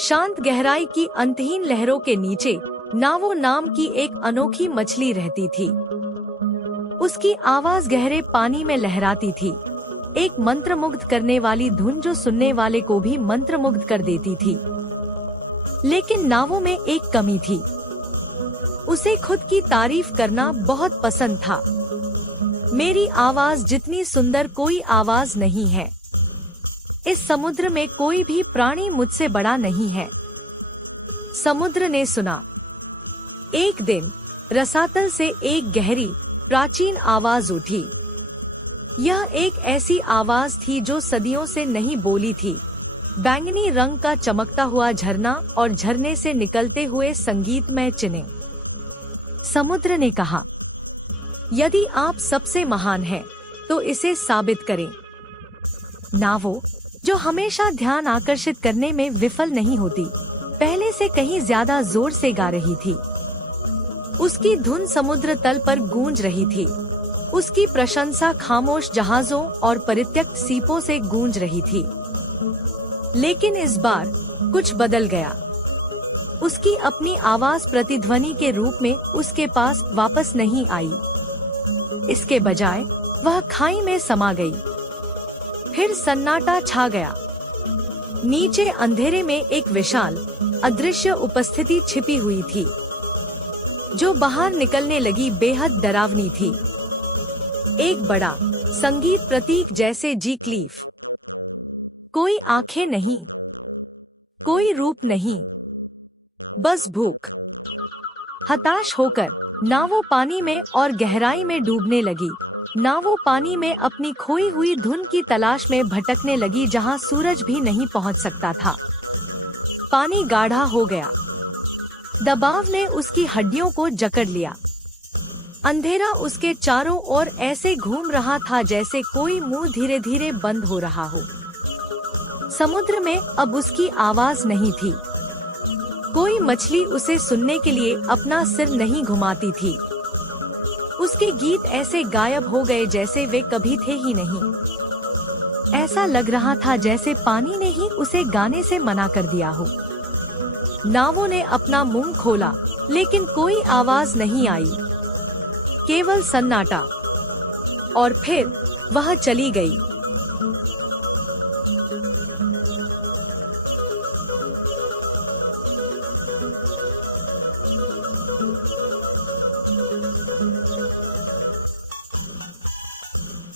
शांत गहराई की अंतहीन लहरों के नीचे नावो नाम की एक अनोखी मछली रहती थी। उसकी आवाज गहरे पानी में लहराती थी, एक मंत्रमुग्ध करने वाली धुन जो सुनने वाले को भी मंत्रमुग्ध कर देती थी। लेकिन नावो में एक कमी थी, उसे खुद की तारीफ करना बहुत पसंद था। मेरी आवाज जितनी सुंदर कोई आवाज नहीं है। इस समुद्र में कोई भी प्राणी मुझसे बड़ा नहीं है। समुद्र ने सुना। एक दिन रसातल से एक गहरी प्राचीन आवाज उठी। यह एक ऐसी आवाज थी जो सदियों से नहीं बोली थी। बैंगनी रंग का चमकता हुआ झरना और झरने से निकलते हुए संगीतमय चिन्ह। समुद्र ने कहा, यदि आप सबसे महान हैं, तो इसे साबित करें। नावो, जो हमेशा ध्यान आकर्षित करने में विफल नहीं होती, पहले से कहीं ज्यादा जोर से गा रही थी। उसकी धुन समुद्र तल पर गूंज रही थी। उसकी प्रशंसा खामोश जहाजों और परित्यक्त सीपों से गूंज रही थी। लेकिन इस बार कुछ बदल गया। उसकी अपनी आवाज प्रतिध्वनि के रूप में उसके पास वापस नहीं आई। इसके बजाय वह खाई में समा गई। फिर सन्नाटा छा गया। नीचे अंधेरे में एक विशाल अदृश्य उपस्थिति छिपी हुई थी, जो बाहर निकलने लगी बेहद डरावनी थी। एक बड़ा संगीत प्रतीक जैसे जी-क्लीफ। कोई आंखें नहीं, कोई रूप नहीं, बस भूख। हताश होकर नावो पानी में और गहराई में डूबने लगी। नावो पानी में अपनी खोई हुई धुन की तलाश में भटकने लगी, जहां सूरज भी नहीं पहुंच सकता था। पानी गाढ़ा हो गया। दबाव ने उसकी हड्डियों को जकड़ लिया। अंधेरा उसके चारों ओर ऐसे घूम रहा था जैसे कोई मुंह धीरे धीरे बंद हो रहा हो। समुद्र में अब उसकी आवाज नहीं थी। कोई मछली उसे सुनने के लिए अपना सिर नहीं घुमाती थी। उसके गीत ऐसे गायब हो गए जैसे वे कभी थे ही नहीं। ऐसा लग रहा था जैसे पानी ने ही उसे गाने से मना कर दिया हो। नावो ने अपना मुंह खोला, लेकिन कोई आवाज नहीं आई, केवल सन्नाटा। और फिर वह चली गई।